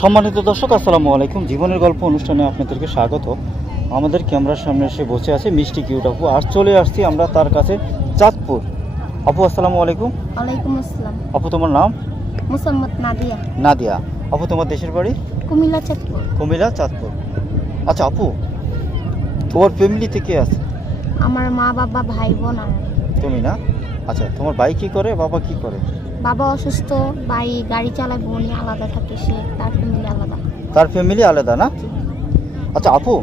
সম্মানিত দর্শক আসসালামু আলাইকুম। জীবনের গল্প অনুষ্ঠানে আপনাদেরকে স্বাগত। আমাদের ক্যামেরার সামনে এসে বসে আছে মিষ্টি কিউট আপু। আর চলে আসছি আমরা তার কাছে চাঁদপুর। আপু আসসালামু আলাইকুম। ওয়ালাইকুম আসসালাম। আপু তোমার নাম? মুসাম্মদ নাদিয়া। নাদিয়া। আপু তোমার দেশের বাড়ি? কুমিল্লা চাঁদপুর। কুমিল্লা চাঁদপুর। আচ্ছা আপু তোমার ফ্যামিলিতে কে আছে? আমার মা বাবা ভাই বোন আর। তুমি না? আচ্ছা তোমার ভাই কি করে বাবা কি করে? বাবা অসুস্থ ভাই গাড়ি চালায় বোনই আলাদা থাকে সে তার ফ্যামিলি আলাদা। তার ফ্যামিলি আলাদা না? আচ্ছা আপু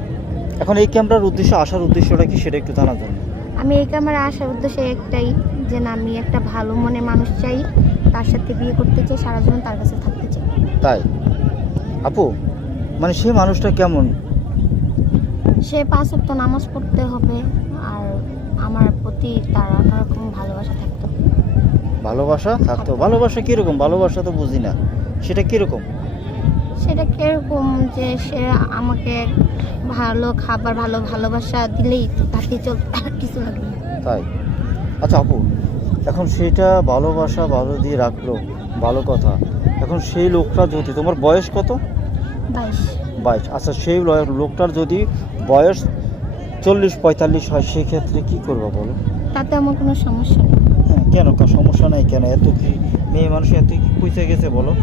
এখন এই ক্যামেরার উদ্দেশ্য আসার উদ্দেশ্যটা কি সেটা একটু জানার জন্য। আমি এই ক্যামেরা আসার উদ্দেশ্য একটাই যে না আমি একটা ভালো মনে মানুষ চাই তার সাথে বিয়ে করতে চাই সারা জীবন তার কাছে থাকতে চাই। তাই? আপু মানে সে মানুষটা কেমন? সে পাঁচ ওয়াক্ত নামাজ পড়তে হবে আর আমার প্রতি তার অন্যরকম ভালোবাসা থাকতো ভালোবাসা থাকতো ভালোবাসা কীরকম? ভালোবাসা তো বুঝি না। সেটা কীরকম? সেটা কীরকম যে সে আমাকে ভালো খাবার ভালো ভালোবাসা দিলেই তাকে চল কিছু লাগবে তাই? আচ্ছা আপু এখন সেটা ভালোবাসা ভালো দিয়ে রাখল ভালো কথা। এখন সেই লোকটা যদি তোমার বয়স কত? বাইশ। বাইশ। আচ্ছা সেই লোকটার যদি বয়স চল্লিশ পঁয়তাল্লিশ হয় সেক্ষেত্রে কী করব বলো? তাতে আমার কোনো সমস্যা নেই। হ্যাঁ, কেন? কা- সমস্যা নাই কেন? এত কি মেয়ে মানুষ এত কি পুষে গেছে বলো?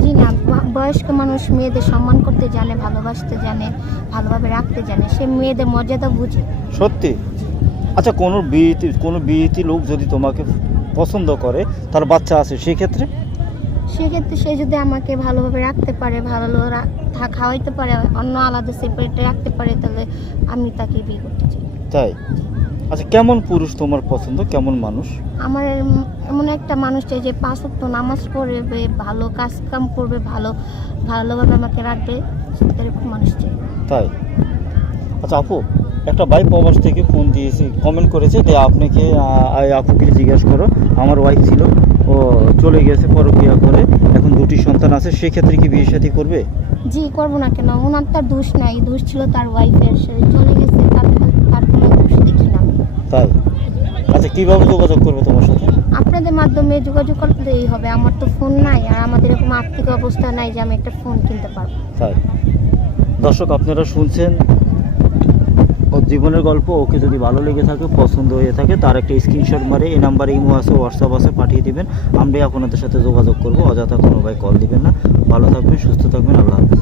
জি না বয়স্ক মানুষ মেয়েদের সম্মান করতে জানে ভালোবাসতে জানে ভালোভাবে রাখতে জানে সে মেয়েদের মর্যাদা বুঝে। সত্যি? আচ্ছা কোনো বিয়েতে কোনো বিয়েতে লোক যদি তোমাকে পছন্দ করে তার বাচ্চা আছে সেক্ষেত্রে? সেক্ষেত্রে সে যদি আমাকে ভালোভাবে রাখতে পারে ভালো খাওয়াইতে পারে অন্য আলাদা সেপারেটে রাখতে পারে তাহলে আমি তাকে বিয়ে করতে চাই। তাই? আচ্ছা কেমন পুরুষ তোমার পছন্দ? কেমন মানুষ? আমার এমন একটা মানুষ চাই যে পাঁচ ওয়াক্ত নামাজ পড়বে ভালো কাজ কাম করবে ভালো ভালোভাবে আমাকে রাখবে এরকম মানুষ চাই। তাই? আচ্ছা আপু একটা ভাই প্রবাস থেকে ফোন দিয়েছে কমেন্ট করেছে যে আপনাকে আপুকে জিজ্ঞেস করো আমার ওয়াইফ ছিল ও চলে গেছে পরকিয়া করে এখন দুটি সন্তান আছে সেক্ষেত্রে কি বিয়ে শাদী করবে? জি করব না কেন? ওনার তার দোষ নাই দোষ ছিল তার ওয়াইফের সে চলে গেছে তার তার কোনো। তাই? আচ্ছা কীভাবে যোগাযোগ করবে তোমার সাথে? আপনাদের মাধ্যমে যোগাযোগ করতেই হবে আমার তো ফোন নাই আর আমাদের এরকম আর্থিক অবস্থা নাই যে আমি একটা ফোন কিনতে পারব। তাই। দর্শক আপনারা শুনছেন ওর জীবনের গল্প ওকে যদি ভালো লেগে থাকে পছন্দ হয়ে থাকে তার একটা স্ক্রিনশট মারে এই নাম্বারে ইমো আছে হোয়াটসঅ্যাপ আছে পাঠিয়ে দিবেন। আমরা আপনাদের সাথে যোগাযোগ করব অযথা কোনো ভাই কল দিবেন না। ভালো থাকবেন সুস্থ থাকবেন আল্লাহ হাফেজ।